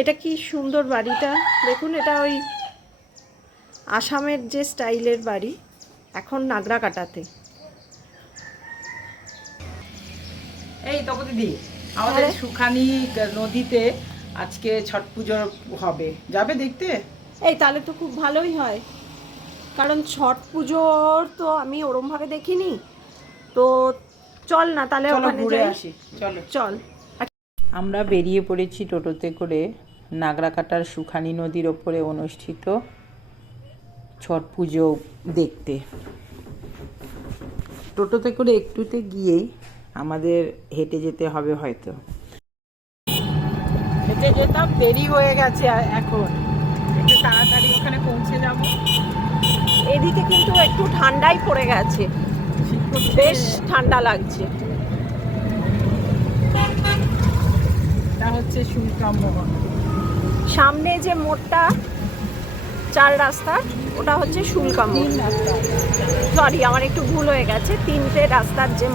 এটা কি সুন্দর বাড়িটা দেখুন, এটা ওই আসামের যে স্টাইলের বাড়ি, এখন নাগরাকাটাতে। এই তপতিদি, আমাদের সুখানি নদীতে আজকে ছট পুজো হবে, যাবে দেখতে? এই তাহলে তো খুব ভালোই হয়, কারণ ছট পুজোর তো আমি ওরমভাবে দেখিনি। তো চল না তাহলে ওখানে ঘুরে যাই। আসি, চলো চল। আমরা বেরিয়ে পড়েছি টোটোতে করে নাগরাকাটার সুখানি নদীর ওপরে অনুষ্ঠিত ছট পুজো দেখতে। টোটোতে করে একটুতে গিয়েই আমাদের হেঁটে যেতে হবে, হয়তো হেঁটে যেতাম, দেরি হয়ে গেছে এখন, একটু তাড়াতাড়ি ওখানে পৌঁছে যাব। এদিকে কিন্তু একটু ঠান্ডাই পড়ে গেছে, বেশ ঠান্ডা লাগছে। এটা হচ্ছে শুনকাম মোহন। সামনে যে মোড়টা 4 রাস্তা, ওটা হচ্ছে শুল্কা মোড়। সরি, আমার একটু ভুল হয়ে গেছে, 3টে রাস্তার যে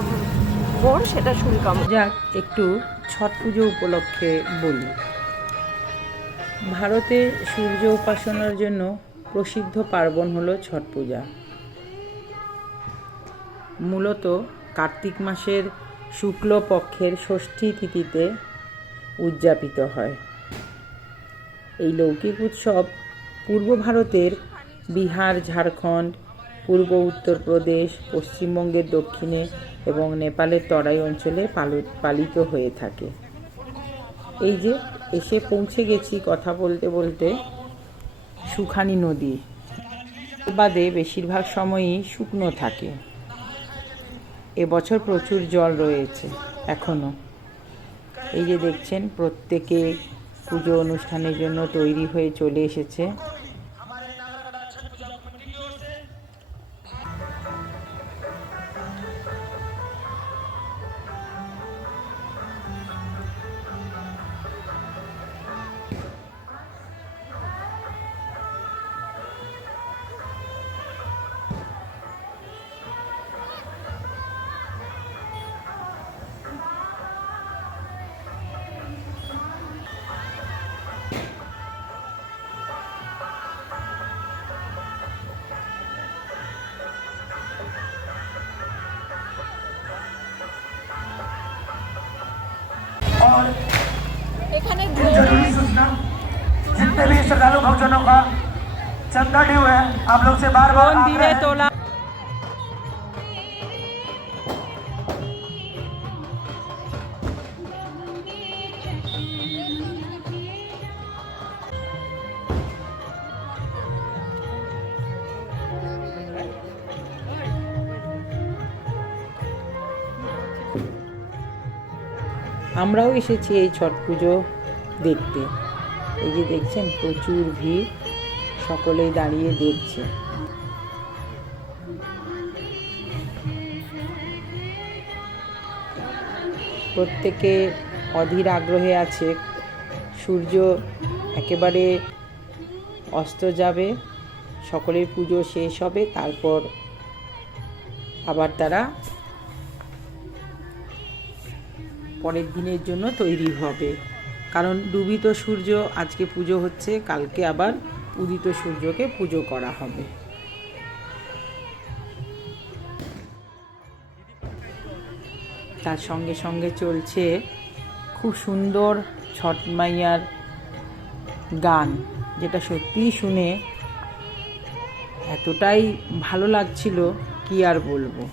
মোড় সেটা শুল্কা মোড়। যাক, একটু ছট পুজো উপলক্ষে বলি। ভারতে সূর্য উপাসনার জন্য প্রসিদ্ধ পার্বণ হলো ছট পূজা। মূলত কার্তিক মাসের শুক্ল পক্ষের ষষ্ঠী তিথিতে উদযাপিত হয়। এই লৌকিক উৎসব পূর্ব ভারতের বিহার, ঝাড়খণ্ড, পূর্ব উত্তরপ্রদেশ, পশ্চিমবঙ্গের দক্ষিণে এবং নেপালের তরাই অঞ্চলে পালিত হয়ে থাকে। এই যে এসে পৌঁছে গেছি কথা বলতে বলতে সুখানি নদী। বাদে বেশিরভাগ সময়ই শুকনো থাকে। এবছর প্রচুর জল রয়েছে এখনও। এই যে দেখছেন, প্রত্যেকে পুজো অনুষ্ঠানের জন্য তৈরি হয়ে চলে এসেছে। এখানে जरूरी सूचना, जितने भी श्रद्धालु भक्तजनों का चंदा ड्यू है, आप लोग से बार बार आग्रह है। তোলা আমরাও এসেছি এই ছট পুজো দেখতে। এই যে দেখছেন, প্রচুর ভিড়, সকলেই দাঁড়িয়ে দেখছে। প্রত্যেকে অধীর আগ্রহে আছে। সূর্য একেবারে অস্ত যাবে, সকলের পুজো শেষ হবে, তারপর আবার তারা পরের দিনের জন্য তৈরি হবে। কারণ ডুবিত সূর্য আজকে পুজো হচ্ছে, কালকে আবার উদিত সূর্যকে পুজো করা হবে। তার সঙ্গে সঙ্গে চলছে খুব সুন্দর ছট মাইয়ার গান, যেটা সত্যিই শুনে এতটাই ভালো লাগছিল, কি আর বলবো।